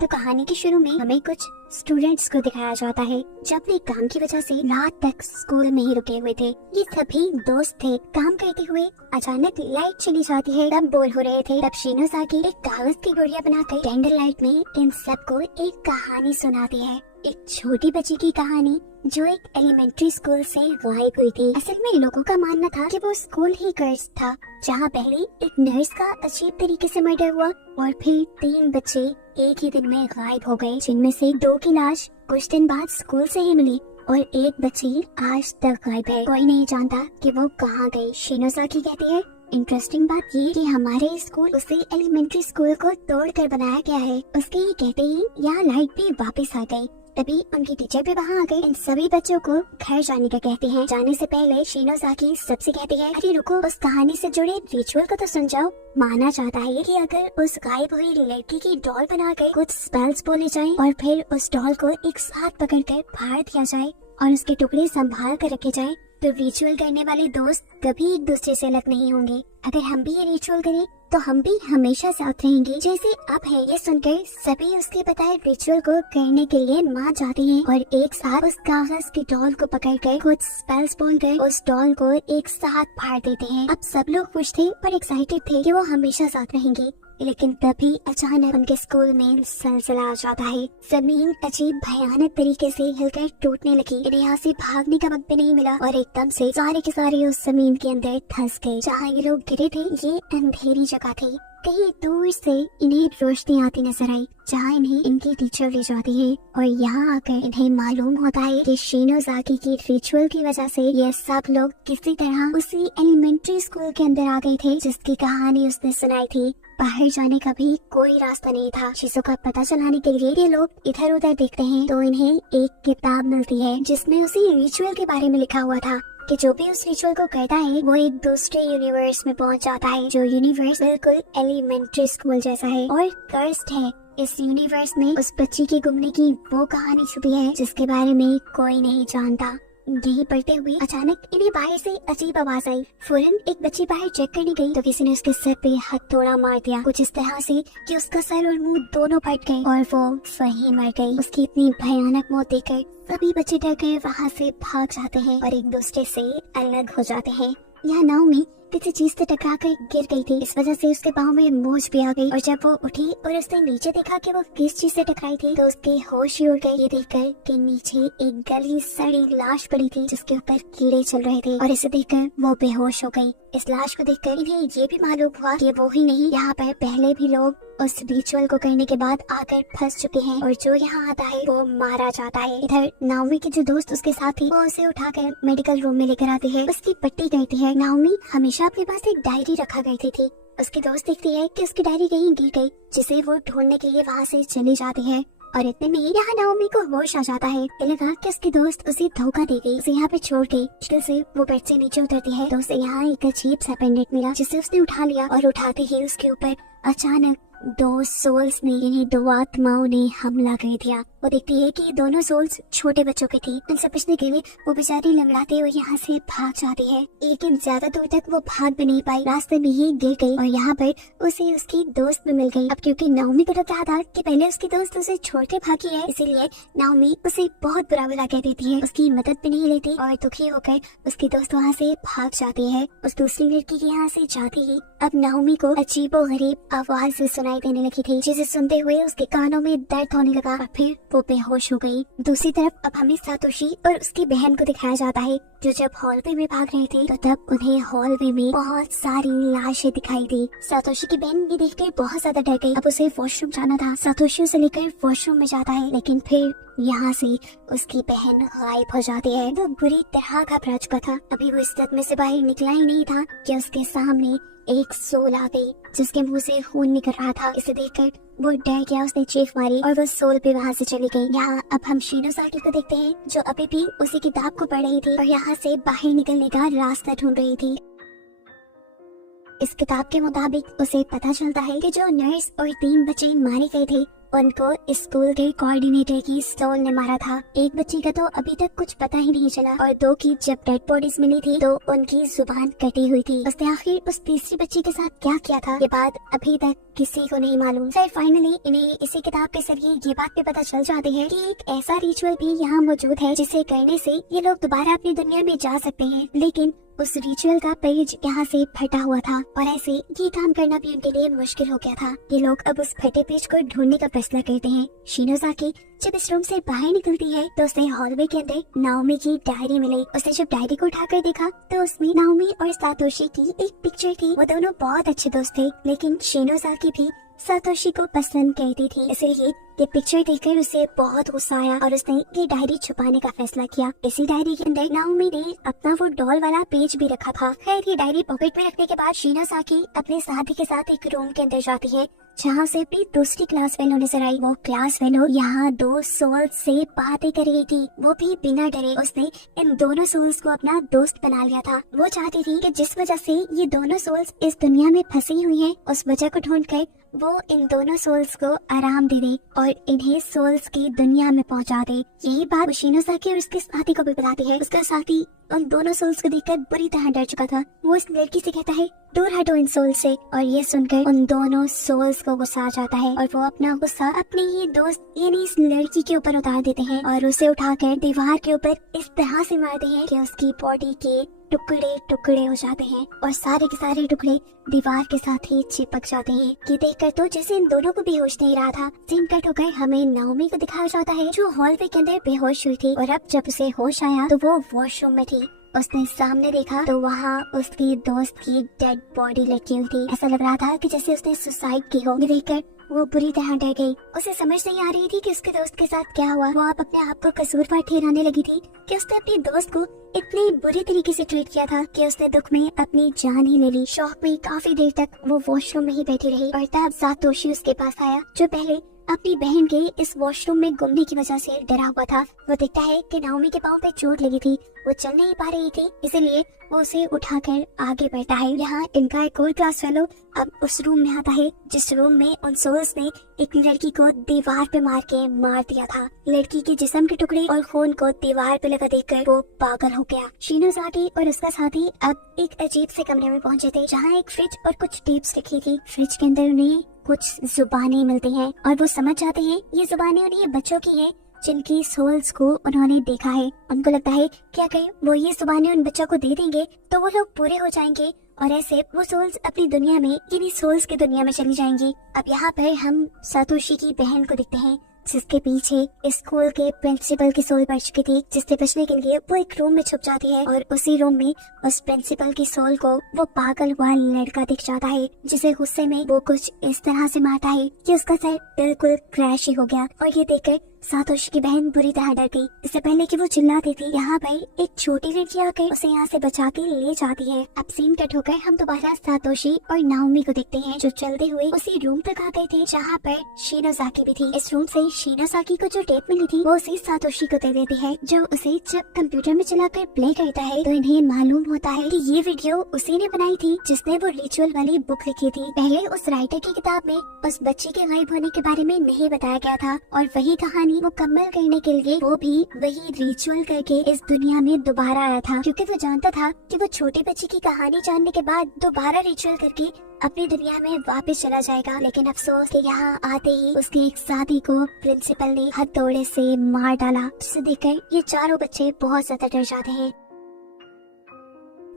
तो कहानी के शुरू में हमें कुछ स्टूडेंट्स को दिखाया जाता है जो अपने काम की वजह से रात तक स्कूल में ही रुके हुए थे। ये सभी दोस्त थे। काम करते हुए अचानक लाइट चली जाती है, तब बोर हो रहे थे। तब शिनोज़ाकी एक कागज की गुड़िया बनाकर कैंडल लाइट में इन सबको एक कहानी सुनाती है। एक छोटी बच्ची की कहानी जो एक एलिमेंट्री स्कूल से गायब हुई थी। असल में लोगों का मानना था कि वो स्कूल ही कर्स था, जहाँ पहले एक नर्स का अजीब तरीके से मर्डर हुआ और फिर 3 बच्चे एक ही दिन में गायब हो गए, जिनमें से 2 की लाश कुछ दिन बाद स्कूल से ही मिली और एक बच्ची आज तक गायब है। कोई नहीं जानता कि वो कहाँ गई। शिनोज़ाकी कहती है, इंटरेस्टिंग बात ये कि हमारे स्कूल उसी एलिमेंट्री स्कूल को तोड़कर बनाया गया है। उसके ये कहते ही यहाँ लाइट भी वापस आ गई। तभी उनकी टीचर भी वहाँ आ गई। इन सभी बच्चों को घर जाने का कहते हैं। जाने से पहले शिनोज़ाकी सबसे कहती है, अरे रुको, उस कहानी से जुड़े रिचुअल को तो समझाओ। माना जाता है कि अगर उस गायब हुई लड़की की डॉल बनाकर कुछ स्पेल्स बोले जाएं और फिर उस डॉल को एक साथ पकड़कर फाड़ दिया जाए और उसके टुकड़े संभाल कर रखे जाए, तो रिचुअल करने वाले दोस्त कभी एक दूसरे से अलग नहीं होंगे। अगर हम भी ये रिचुअल करें तो हम भी हमेशा साथ रहेंगे जैसे अब है। ये सुनकर सभी उसके बताए रिचुअल को करने के लिए मान जाते हैं और एक साथ उस कागज की डॉल को पकड़कर कुछ स्पेल्स बोलकर उस डॉल को एक साथ फाड़ देते हैं। अब सब लोग खुश थे पर एक्साइटेड थे कि वो हमेशा साथ रहेंगे। लेकिन तभी अचानक उनके स्कूल में जलजला आ जाता है। जमीन अजीब भयानक तरीके से हिलकर टूटने लगी। इन्हें यहाँ से भागने का वक्त भी नहीं मिला और एकदम से सारे के सारे उस जमीन के अंदर धंस गए। जहाँ ये लोग गिरे थे ये अंधेरी जगह थी। कहीं दूर से इन्हें रोशनी आती नजर आई, जहाँ इन्हें इनकी टीचर ले जाती है और यहाँ आकर इन्हें मालूम होता है कि शिनोज़ाकी की रिचुअल की वजह से ये सब लोग किसी तरह उसी एलिमेंट्री स्कूल के अंदर आ गए थे जिसकी कहानी उसने सुनाई थी। बाहर जाने का भी कोई रास्ता नहीं था। चीजों का पता चलाने के लिए ये लोग इधर उधर देखते हैं तो इन्हें एक किताब मिलती है जिसमें उसी रिचुअल के बारे में लिखा हुआ था कि जो भी उस रिचुअल को करता है वो एक दूसरे यूनिवर्स में पहुंच जाता है, जो यूनिवर्स बिल्कुल एलिमेंट्री स्कूल जैसा है और कर्स्ड है। इस यूनिवर्स में उस बच्ची के गुमने की वो कहानी छुपी है जिसके बारे में कोई नहीं जानता। यही पढ़ते हुए अचानक इन्हें बाहर से अजीब आवाज आई। फौरन एक बच्ची बाहर चेक करने गई तो किसी ने उसके सर पे हथौड़ा मार दिया, कुछ इस तरह से कि उसका सर और मुंह दोनों फट गए और वो वहीं मर गई। उसकी इतनी भयानक मौत देखकर सभी बच्चे डर गए, वहाँ से भाग जाते हैं और एक दूसरे से अलग हो जाते हैं। यहाँ नाओमी किसी चीज से टकरा कर गिर गई थी, इस वजह से उसके पाँव में मोच भी आ गई और जब वो उठी और उसने नीचे देखा कि वो किस चीज से टकराई थी तो उसके होश ही उड़ गए। ये देखकर कि नीचे एक गली सड़ी लाश पड़ी थी जिसके ऊपर कीड़े चल रहे थे और इसे देखकर वो बेहोश हो गई। इस लाश को देखकर इन्हें ये भी मालूम हुआ कि वो ही नहीं, यहाँ पर पहले भी लोग उस रिचुअल को करने के बाद आकर फंस चुके हैं और जो यहाँ आता है वो मारा जाता है। इधर नाओमी के जो दोस्त उसके साथ थी वो उसे उठाकर मेडिकल रूम में लेकर आते हैं, उसकी पट्टी करती है। नाओमी हमेशा अपने पास एक डायरी रखा करती थी। उसकी दोस्त देखती है कि उसकी डायरी कहीं गिर गई, जिसे वो ढूंढने के लिए वहाँ से चली जाती है और इतने में यहाँ नाओमी को होश आ जाता है। लगा कि उसकी दोस्त उसे धोखा दे गई, उसे यहाँ पे छोड़ गई। मुश्किल से वो बेड से नीचे उतरती है तो उसे यहाँ एक अजीब सा पेंडेंट मिला जिसे उसने उठा लिया और उठाते ही उसके ऊपर अचानक 2 सोल्स ने, यानी 2 आत्माओं ने हमला कर दिया। वो देखती है कि ये दोनों सोल्स छोटे बच्चों की थी। उन समझने के लिए वो बेचारी लंगड़ाते हुए यहाँ से भाग जाती है, लेकिन ज्यादा दूर तक वो भाग भी नहीं पाई, रास्ते में ही गिर गई और यहाँ पर उसे उसकी दोस्त भी मिल गई। अब क्योंकि नाओमी को लग रहा था कि पहले उसकी दोस्त उसे छोड़ के भागी है, इसीलिए नाओमी उसे बहुत बुरा भला कह देती है, उसकी मदद भी नहीं लेती और दुखी होकर उसकी दोस्त वहाँ से भाग जाती है। उस दूसरी लड़की के यहाँ से जाती ही अब नाओमी को अजीबोगरीब आवाज सुनाई देने लगी थी, जिसे सुनते हुए उसके कानों में दर्द होने लगा और फिर वो बेहोश हो गई। दूसरी तरफ अब हमें सातोशी और उसकी बहन को दिखाया जाता है जो जब हॉलवे में भाग रहे थे तो तब उन्हें हॉलवे में बहुत सारी लाशें दिखाई दी। सातोशी की बहन ये देखकर बहुत ज्यादा डर गई। अब उसे वॉशरूम जाना था, सातोशी उसे लेकर वॉशरूम में जाता है, लेकिन फिर यहाँ से उसकी बहन गायब हो जाती है। वो बुरी तरह घबरा चुका था, अभी वो इस सदमे से बाहर निकला ही नहीं था कि उसके सामने एक सोल आ गई जिसके मुंह से खून निकल रहा था। इसे देखकर वो डर गया, उसने चीख मारी और वो सोल भी वहाँ से चली गई। यहाँ अब हम शिनोज़ाकी को देखते हैं जो अभी भी उसी किताब को पढ़ रही थी और यहाँ से बाहर निकलने का रास्ता ढूंढ रही थी। इस किताब के मुताबिक उसे पता चलता है कि जो नर्स और 3 बच्चे मारे गए थे उनको स्कूल के कोऑर्डिनेटर की स्टोल ने मारा था। एक बच्ची का तो अभी तक कुछ पता ही नहीं चला और दो की जब डेड बॉडीज मिली थी तो उनकी जुबान कटी हुई थी। उसने आखिर उस तीसरी बच्ची के साथ क्या किया था ये बात अभी तक किसी को नहीं मालूम। फिर फाइनली इन्हें इसी किताब के जरिए ये बात भी पता चल जाती है कि एक ऐसा रिचुअल भी यहाँ मौजूद है जिसे करने से ये लोग दोबारा अपनी दुनिया में जा सकते हैं, लेकिन उस रिचुअल का पेज यहाँ से फटा हुआ था और ऐसे ये काम करना भी उनके लिए मुश्किल हो गया था। ये लोग अब उस फटे पेज को ढूंढने का फैसला करते हैं। शिनोज़ाकी जब इस रूम से बाहर निकलती है तो उसे हॉलवे के अंदर नाओमी की डायरी मिली। उसने जब डायरी को उठाकर देखा तो उसमें नाओमी और सातोशी की एक पिक्चर थी। वो दोनों बहुत अच्छे दोस्त थे, लेकिन शिनोज़ाकी भी सातोशी को पसंद करती थी, इसलिए ये पिक्चर देखकर उसे बहुत गुस्सा आया और उसने ये डायरी छुपाने का फैसला किया। इसी डायरी के अंदर नाओमी ने अपना वो डॉल वाला पेज भी रखा था। खैर ये डायरी पॉकेट में रखने के बाद शिनोज़ाकी अपने साथी के साथ एक रूम के अंदर जाती है जहाँ से अपनी दूसरी क्लास फेलो नजर आई। वो क्लास फेलो यहाँ दो सोल्स से बातें कर रही थी, वो भी बिना डरे। उसने इन दोनों सोल्स को अपना दोस्त बना लिया था। वो चाहती थी कि जिस वजह से ये दोनों सोल्स इस दुनिया में फंसी हुई हैं, उस वजह को ढूंढकर वो इन दोनों सोल्स को आराम दे दे और इन्हें सोल्स की दुनिया में पहुंचा दे। यही बात शिनोज़ाकी और उसके साथी को भी बताती है। उसका साथी उन दोनों सोल्स को देखकर बुरी तरह डर चुका था। वो उस लड़की से कहता है दूर हटो इन सोल से, और ये सुनकर उन दोनों सोल्स को गुस्सा आ जाता है और वो अपना गुस्सा अपने ही दोस्त यानी इस लड़की के ऊपर उतार देते हैं और उसे उठाकर दीवार के ऊपर इस तरह से मारते हैं कि उसकी बॉडी के टुकड़े टुकड़े हो जाते हैं और सारे के सारे टुकड़े दीवार के साथ ही चिपक जाते हैं। ये देखकर तो जैसे इन दोनों को बेहोश नहीं रहा था, सीन कट होकर हमें नाओमी को दिखाया जाता है जो हॉलवे के अंदर बेहोश हुई थी और अब जब उसे होश आया तो वो वॉशरूम में थी। उसने सामने देखा तो वहाँ उसकी दोस्त की डेड बॉडी लटकी हुई थी। ऐसा लग रहा था कि जैसे उसने सुसाइड की हो। ये देखकर वो बुरी तरह डर गई। उसे समझ नहीं आ रही थी कि उसके दोस्त के साथ क्या हुआ। वो अब अपने आप को कसूरवार ठहराने लगी थी कि उसने अपनी दोस्त को इतनी बुरी तरीके से ट्रीट किया था कि उसने दुख में अपनी जान ही ले ली। शौक में काफी देर तक वो वॉशरूम में ही बैठी रही और तब सातोशी उसके पास आया जो पहले अपनी बहन के इस वॉशरूम में गुमने की वजह से डरा हुआ था। वो देखता है कि नाओमी के पाँव पे चोट लगी थी, वो चल नहीं पा रही थी, इसलिए वो उसे उठाकर आगे बढ़ता है। यहाँ इनका एक और क्लास फेलो अब उस रूम में आता है जिस रूम में उन सोल्स ने एक लड़की को दीवार पे मार के मार दिया था। लड़की के जिस्म के टुकड़े और खून को दीवार पे लगा देखकर वो पागल हो गया। शिनोज़ाकी और उसका साथी अब एक अजीब से कमरे में पहुंचे थे जहाँ एक फ्रिज और कुछ टेप्स रखी थी। फ्रिज के अंदर उन्हें कुछ जुबानें मिलती हैं और वो समझ जाते हैं ये जुबानें उन्हीं बच्चों की हैं जिनकी सोल्स को उन्होंने देखा है। उनको लगता है क्या कहीं वो ये जुबानें उन बच्चों को दे देंगे तो वो लोग पूरे हो जाएंगे और ऐसे वो सोल्स अपनी दुनिया में यानी सोल्स की दुनिया में चली जाएंगी। अब यहाँ पर हम सातोशी की बहन को देखते हैं जिसके पीछे स्कूल के प्रिंसिपल की सोल पड़ चुकी थी, जिससे बचने के लिए वो एक रूम में छुप जाती है और उसी रूम में उस प्रिंसिपल की सोल को वो पागल हुआ लड़का दिख जाता है जिसे गुस्से में वो कुछ इस तरह से मारता है कि उसका सर बिल्कुल क्रैश ही हो गया। और ये देखकर सातोशी की बहन बुरी तरह डर गई। इससे पहले कि वो चिल्लाती थी यहाँ पर एक छोटी लड़की आकर उसे यहाँ से बचा के ले जाती है। अब सीन कट होकर हम दोबारा सातोशी और नाओमी को देखते हैं जो चलते हुए उसी रूम तक आ गए थे जहाँ पर शिनोज़ाकी भी थी। इस रूम से शिनोज़ाकी को जो टेप मिली थी वो उसे सातोशी को दे देती है जो उसे जब कंप्यूटर में चलाकर प्ले करता है तो इन्हें मालूम होता है कि ये वीडियो उसी ने बनाई थी जिसने वो रिचुअल वाली बुक लिखी थी। पहले उस राइटर की किताब में उस बच्ची के गायब होने के बारे में नहीं बताया गया था और वही कहानी मुकम्मल करने के लिए वो भी वही रिचुअल करके इस दुनिया में दोबारा आया था, क्योंकि वो जानता था कि वो छोटे बच्चे की कहानी जानने के बाद दोबारा रिचुअल करके अपनी दुनिया में वापस चला जाएगा। लेकिन अफसोस कि यहाँ आते ही उसके एक साथी को प्रिंसिपल ने हथौड़े से मार डाला, जिसे देखकर ये चारों बच्चे बहुत ज्यादा डर जाते हैं।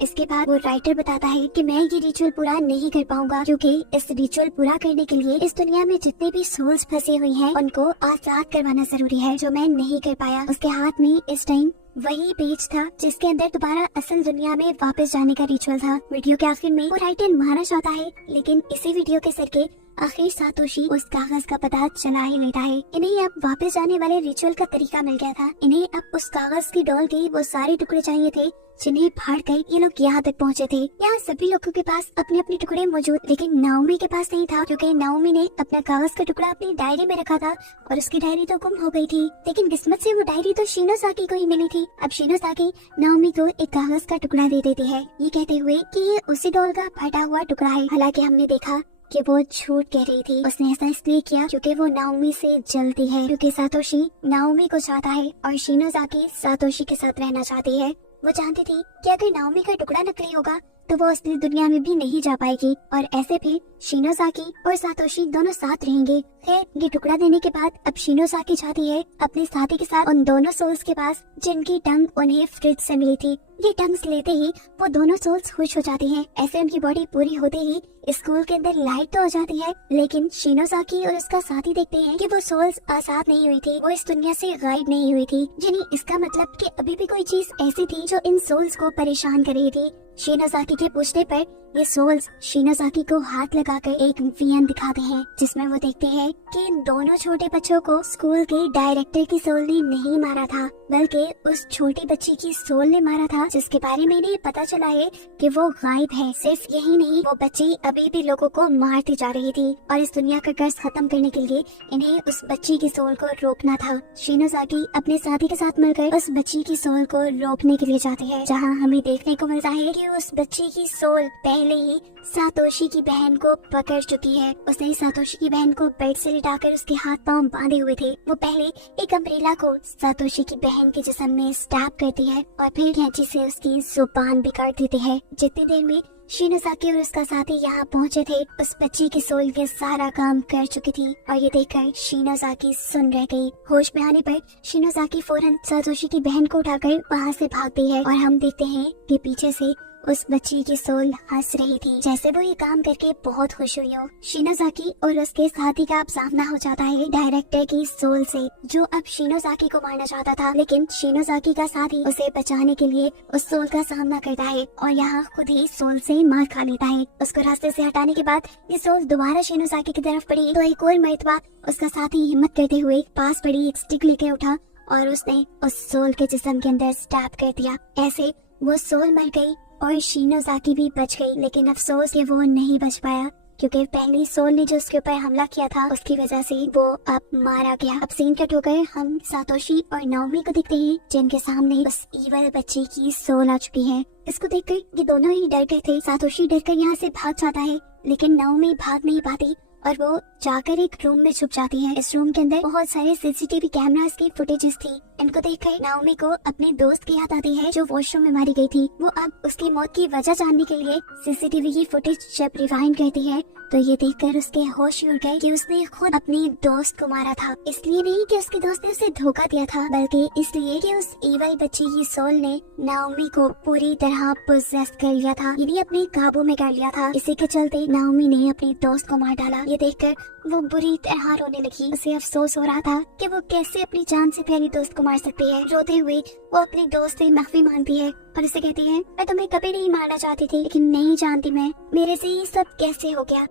इसके बाद वो राइटर बताता है कि मैं ये रिचुअल पूरा नहीं कर पाऊंगा क्योंकि इस रिचुअल पूरा करने के लिए इस दुनिया में जितने भी सोल्स फंसी हुई हैं उनको आजाद करवाना जरूरी है, जो मैं नहीं कर पाया। उसके हाथ में इस टाइम वही पेज था जिसके अंदर दोबारा असल दुनिया में वापस जाने का रिचुअल था। वीडियो के आखिर में वो राइटर मारना चाहता है, लेकिन इसी वीडियो के जरिए आखिर सातोशी उस कागज का पता चला ही लेता है। इन्हें अब वापस जाने वाले रिचुअल का तरीका मिल गया था। इन्हें अब उस कागज की डॉल के वो सारे टुकड़े चाहिए थे जिन्हें फाड़ कर ये लोग यहाँ तक पहुँचे थे। यहाँ सभी लोगों के पास अपने अपने टुकड़े मौजूद, लेकिन नाओमी के पास नहीं था क्योंकि नाओमी ने अपना कागज का टुकड़ा अपनी डायरी में रखा था और उसकी डायरी तो गुम हो गई थी। लेकिन किस्मत से वो डायरी तो शिनोज़ाकी को ही मिली थी। अब शिनोज़ाकी नाओमी को एक कागज का टुकड़ा दे देती है, ये कहते हुए कि ये उसी डॉल का फटा हुआ टुकड़ा है। हालांकि हमने देखा कि वो झूठ कह रही थी। उसने ऐसा इसलिए किया क्योंकि वो नाओमी से जलती है, क्योंकि सातोशी नाओमी को चाहता है और शिनोज़ाकी सातोशी के साथ रहना चाहती है। वो जानती थी कि अगर नाओमी का टुकड़ा नकली होगा तो वो असली दुनिया में भी नहीं जा पाएगी और ऐसे भी शिनोज़ाकी और सातोशी दोनों साथ रहेंगे। खैर ये टुकड़ा देने के बाद अब शिनोज़ाकी चाहती है अपने साथी के साथ उन दोनों सोल्स के पास जिनकी टंग उन्हें फ्रिज से मिली थी। ये टंग्स लेते ही वो दोनों सोल्स खुश हो जाती हैं। ऐसे उनकी बॉडी पूरी होते ही स्कूल के अंदर लाइट तो हो जाती है, लेकिन शिनोज़ाकी और उसका साथी देखते हैं कि वो सोल्स आजाद नहीं हुई थी, वो इस दुनिया से गायब नहीं हुई थी। यानी इसका मतलब कि अभी भी कोई चीज ऐसी थी जो इन सोल्स को परेशान कर रही थी। शिनोज़ाकी के पूछने पर ये सोल्स शिनोज़ाकी को हाथ लगाकर एक वीएन दिखाते हैं, जिसमें वो देखते हैं कि इन दोनों छोटे बच्चों को स्कूल के डायरेक्टर की सोल ने नहीं मारा था, बल्कि उस छोटी बच्ची की सोल ने मारा था, जिसके बारे में इन्हें पता चला है कि वो गायब है। सिर्फ यही नहीं, वो बच्ची अभी भी लोगों को मारती जा रही थी और इस दुनिया का कर्ज खत्म करने के लिए इन्हें उस बच्ची की सोल को रोकना था। शिनोज़ाकी अपने साथी के साथ मिलकर उस बच्ची की सोल को रोकने के लिए जाती है, जहाँ हमें देखने को मिलता है कि उस बच्ची की सोल पहले ही सातोशी की बहन को पकड़ चुकी है। उसने सातोशी की बहन को बेड से लिटाकर उसके हाथ पांव बांधे हुए थे। वो पहले एक अम्ब्रेला को सातोशी की बहन के जिस्म में स्टैब करती है और फिर कैंची से उसकी जुबान भी काट देती है। जितनी देर में शिनोज़ाकी और उसका साथी यहाँ पहुँचे थे, उस बच्ची की सोल के सारा काम कर चुकी थी और ये देखकर शिनोज़ाकी सुन रह गई। होश में आने पर शिनोज़ाकी फौरन सातोशी की बहन को उठाकर वहाँ से भागती है और हम देखते हैं कि पीछे से उस बच्ची की सोल हंस रही थी, जैसे वो ये काम करके बहुत खुश हुई हो। शिनोज़ाकी और उसके साथी का अब सामना हो जाता है डायरेक्टर की सोल से, जो अब शिनोज़ाकी को मारना चाहता था, लेकिन शिनोज़ाकी का साथी उसे बचाने के लिए उस सोल का सामना करता है और यहाँ खुद ही सोल से मार खा लेता है। उसको रास्ते से हटाने के बाद ये सोल दोबारा शिनोज़ाकी की तरफ पड़ी तो एक और मर्तबा उसका साथी हिम्मत करते हुए पास पड़ी एक स्टिक लेके उठा और उसने उस सोल के जिस्म के अंदर स्टैब कर दिया। ऐसे वो सोल मर गई और शिनोज़ाकी भी बच गई, लेकिन अफसोस कि वो नहीं बच पाया क्योंकि पहली सोल ने जो उसके ऊपर हमला किया था उसकी वजह से वो अब मारा गया। अब सीन कट होकर हम सातोशी और नाओमी को देखते हैं, जिनके सामने उस ईवल बच्ची की सोल आ चुकी है। इसको देखकर ये दोनों ही डर गए थे। सातोशी डरकर यहाँ से भाग जाता है, लेकिन नाओमी भाग नहीं पाती और वो जाकर एक रूम में छुप जाती है। इस रूम के अंदर बहुत सारे सीसीटीवी कैमरास की फुटेजेस थी। इनको देखकर नाओमी को अपने दोस्त की याद आती है जो वॉशरूम में मारी गई थी। वो अब उसकी मौत की वजह जानने के लिए सीसीटीवी की फुटेज जब रिवाइंड करती है तो ये देखकर उसके होश उड़ गए कि उसने खुद अपने दोस्त को मारा था। इसलिए नहीं कि उसके दोस्त ने उसे धोखा दिया था, बल्कि इसलिए कि उस ईवल बच्ची की सोल ने नाओमी को पूरी तरह पोजेस कर लिया था, यानी अपने काबू में कर लिया था। इसी के चलते नाओमी ने अपने दोस्त को मार डाला। ये देखकर वो बुरी तरह रोने लगी। उसे अफसोस हो रहा था कि वो कैसे अपनी जान से प्यारी दोस्त को मार सकती है। रोते हुए वो अपने दोस्त से माफी मांगती है और उसे कहती है, मैं तुम्हें कभी नहीं मारना चाहती थी, लेकिन नहीं जानती मैं मेरे से ये सब कैसे हो गया।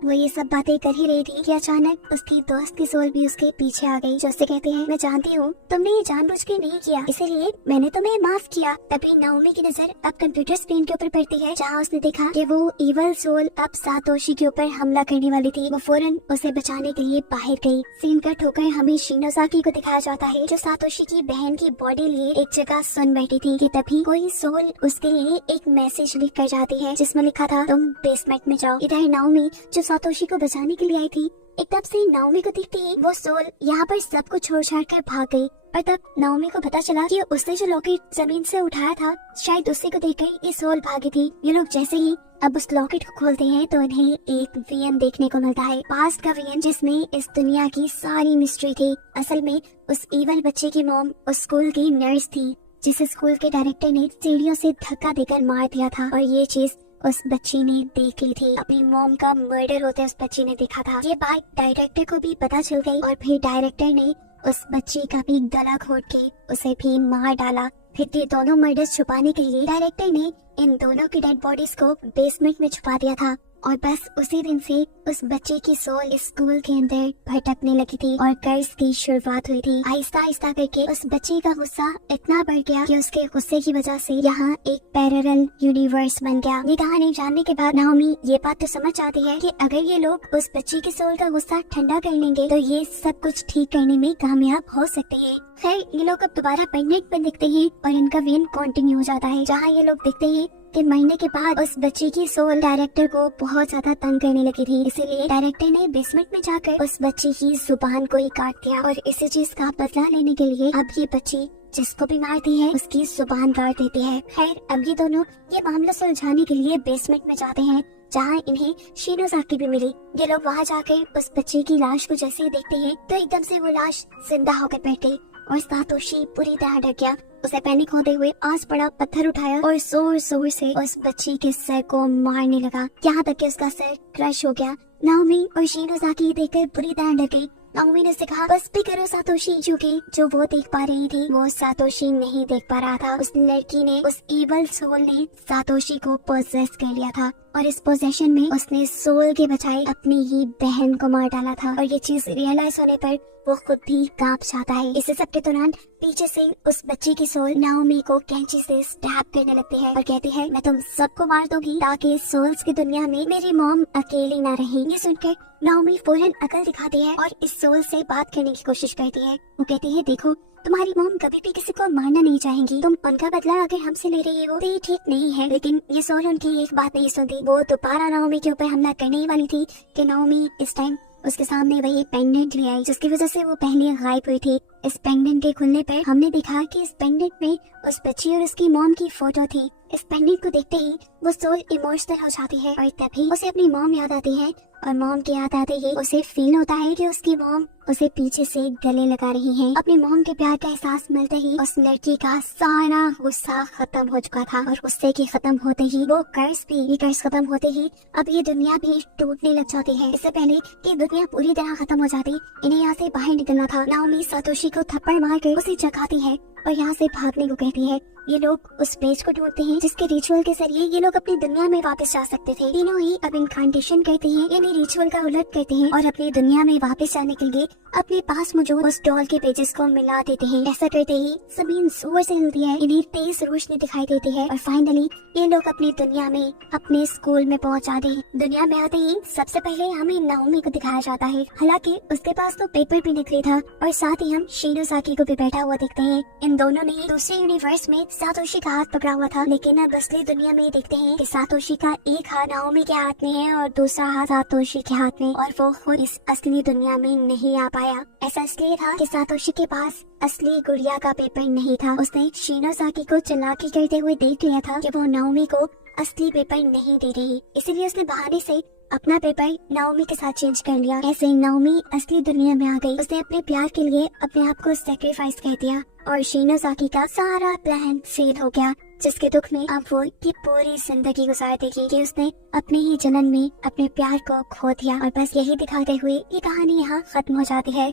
वो ये सब बातें कर ही रही थी कि अचानक उसकी दोस्त की सोल भी उसके पीछे आ गई, जो उससे कहती है, मैं जानती हूँ तुमने ये जानबूझ के नहीं किया, इसीलिए मैंने तुम्हें माफ किया। तभी नाओमी की नजर अब कंप्यूटर स्क्रीन के ऊपर पड़ती है, जहाँ उसने देखा कि वो ईवल सोल अब सातोशी के ऊपर हमला करने वाली थी। वो फौरन उसे बचाने के लिए बाहर गई। सीन कट होकर हमें शिनोज़ाकी को दिखाया जाता है, जो सातोशी की बहन की बॉडी लिए एक जगह सुन बैठी थी कि तभी कोई सोल उसके लिए एक मैसेज लिख कर जाती है, जिसमें लिखा था, तुम बेसमेंट में जाओ। इधर नाओमी जो सातोशी को बचाने के लिए आई थी, एकदम से नाओमी को देखते ही वो सोल यहाँ पर सब कुछ छोड़ छाड़ कर भाग गई। और तब नाओमी को पता चला कि उसने जो लॉकेट जमीन से उठाया था, शायद उसी को देखकर ये सोल भागी थी। ये लोग जैसे ही अब उस लॉकेट को खोलते हैं तो इन्हें एक वीएन देखने को मिलता है, पास्ट का वीएन, जिसमें इस दुनिया की सारी मिस्ट्री थी। असल में उस ईवल बच्चे की मॉम उस स्कूल की नर्स थी, जिसे स्कूल के डायरेक्टर ने सीढ़ियों से धक्का देकर मार दिया था और ये चीज उस बच्ची ने देख ली थी। अपनी मॉम का मर्डर होते उस बच्ची ने देखा था। ये बात डायरेक्टर को भी पता चल गई और फिर डायरेक्टर ने उस बच्ची का भी गला घोट के उसे भी मार डाला। फिर ये दोनों मर्डर्स छुपाने के लिए डायरेक्टर ने इन दोनों की डेड बॉडीज को बेसमेंट में छुपा दिया था और बस उसी दिन से उस बच्चे की सोल इस स्कूल के अंदर भटकने लगी थी और कर्ज की शुरुआत हुई थी। आहिस्ता आहिस्ता करके उस बच्चे का गुस्सा इतना बढ़ गया कि उसके गुस्से की वजह से यहाँ एक पैरेलल यूनिवर्स बन गया। ये कहानी जानने के बाद नाओमी ये बात तो समझ जाती है कि अगर ये लोग उस बच्ची की सोल का गुस्सा ठंडा कर लेंगे तो ये सब कुछ ठीक करने में कामयाब हो सकते हैं। खैर ये लोग अब दोबारा प्रेग्नेंट पर दिखते हैं और इनका वेन कंटिन्यू हो जाता है, जहाँ ये लोग देखते हैं के मरने के बाद उस बच्ची की सोल डायरेक्टर को बहुत ज्यादा तंग करने लगी थी, इसीलिए डायरेक्टर ने बेसमेंट में जाकर उस बच्ची की जुबान को ही काट दिया और इसी चीज का बदला लेने के लिए अब ये बच्ची जिसको भी मारती है उसकी जुबान काट देती है। खैर अब ये दोनों ये मामला सुलझाने के लिए बेसमेंट में जाते हैं, जहाँ इन्हें शिनोज़ाकी भी मिली। ये लोग वहाँ जाकर उस बच्चे की लाश को जैसे ही देखते हैं तो एकदम से वो लाश जिंदा होकर बैठ गई और सातोशी पूरी तरह डर गया। उसे पैनिक होते हुए आस पड़ा पत्थर उठाया और जोर जोर से उस बच्ची के सर को मारने लगा, यहाँ तक कि उसका सर क्रश हो गया। नाओमी और शिनोज़ाकी देखकर पूरी तरह डर गई। नाओमी ने कहा बस भी करो सातोशी, क्योंकि जो वो देख पा रही थी वो सातोशी नहीं देख पा रहा था। उस लड़की ने, उस इवल सोल ने सातोशी को पोजेस कर लिया था और इस पोजेशन में उसने सोल के बजाय अपनी ही बहन को मार डाला था और ये चीज रियलाइज होने पर वो खुद भी कांप जाता है। इसी सब के दौरान पीछे से उस बच्ची की सोल नाओमी को कैंची से स्टैब करने लगती है और कहती है मैं तुम सबको मार दूंगी ताकि सोल्स की दुनिया में मेरी मॉम अकेली ना रहे। ये सुनकर नाओमी फौरन अकल दिखाती है और इस सोल से बात करने की कोशिश करती है। वो कहती है देखो तुम्हारी मॉम कभी भी किसी को मारना नहीं चाहेंगी, तुम उनका बदला अगर हमसे ले रही हो तो ये ठीक नहीं है। लेकिन ये सोल उनकी एक बात नहीं सुनती। वो दोबारा नाओमी के ऊपर हमला करने ही वाली थी कि नाओमी इस टाइम उसके सामने वही पेंडेंट ले आई जिसकी वजह से वो पहले गायब हुई थी। इस पेंडेंट के खुलने पर हमने देखा कि इस पेंडेंट में उस बच्ची और उसकी मॉम की फोटो थी। इस पेंडेंट को देखते ही वो सोल इमोशनल हो जाती है और तभी उसे अपनी मॉम याद आती है और मॉम की याद आते ही उसे फील होता है कि उसकी मॉम उसे पीछे से गले लगा रही है। अपनी मॉम के प्यार का एहसास मिलते ही उस लड़की का सारा गुस्सा खत्म हो चुका था और गुस्से के खत्म होते ही वो कर्ज खत्म होते ही अब ये दुनिया भी टूटने लग जाती है। इससे पहले कि दुनिया पूरी तरह खत्म हो जाती, इन्हें यहाँ से बाहर निकलना था। नाओमी सातोशी को थप्पड़ मारकर उसे जगाती है और यहाँ से भागने को कहती है। ये लोग उस पेज को ढूंढते हैं जिसके रिचुअल के जरिए ये लोग अपनी दुनिया में वापस जा सकते थे। तीनों ही अब इनकांटेशन करते हैं, यानी रिचुअल का उलट करते हैं और अपनी दुनिया में वापस जाने के लिए अपने पास मौजूद उस डॉल के पेजेस को मिला देते हैं। ऐसा करते ही जमीन जोर से हिलती है, इन्हें तेज रोशनी दिखाई देती है और फाइनली ये लोग अपनी दुनिया में अपने स्कूल में पहुंच जाते हैं। दुनिया में आते ही सबसे पहले हमें नाओमी को दिखाया जाता है। हालांकि उसके पास तो पेपर भी निकली था और साथ ही हम शिनोज़ाकी को भी बैठा हुआ देखते हैं। इन दोनों ने दूसरे यूनिवर्स में सातोशी का हाथ पकड़ा हुआ था, लेकिन अब असली दुनिया में देखते हैं कि सातोशी का एक हाथ नाओमी के हाथ में है और दूसरा हाथ सातोशी के हाथ में, और वो खुद इस असली दुनिया में नहीं आ पाया। ऐसा इसलिए था कि सातोशी के पास असली गुड़िया का पेपर नहीं था। उसने शिनोज़ाकी को चालाकी करते हुए देख लिया था कि वो नाओमी को असली पेपर नहीं दे रही, इसीलिए उसने बहाने से अपना पेपर नाओमी के साथ चेंज कर लिया। ऐसे नाओमी असली दुनिया में आ गई। उसने अपने प्यार के लिए अपने आप को सैक्रिफाइस कर दिया और शिनोज़ाकी का सारा प्लान फेल हो गया, जिसके दुख में अब वो की पूरी जिंदगी गुजार देगी कि उसने अपने ही जन्म में अपने प्यार को खो दिया। और बस यही दिखाते हुए ये कहानी यहाँ खत्म हो जाती है।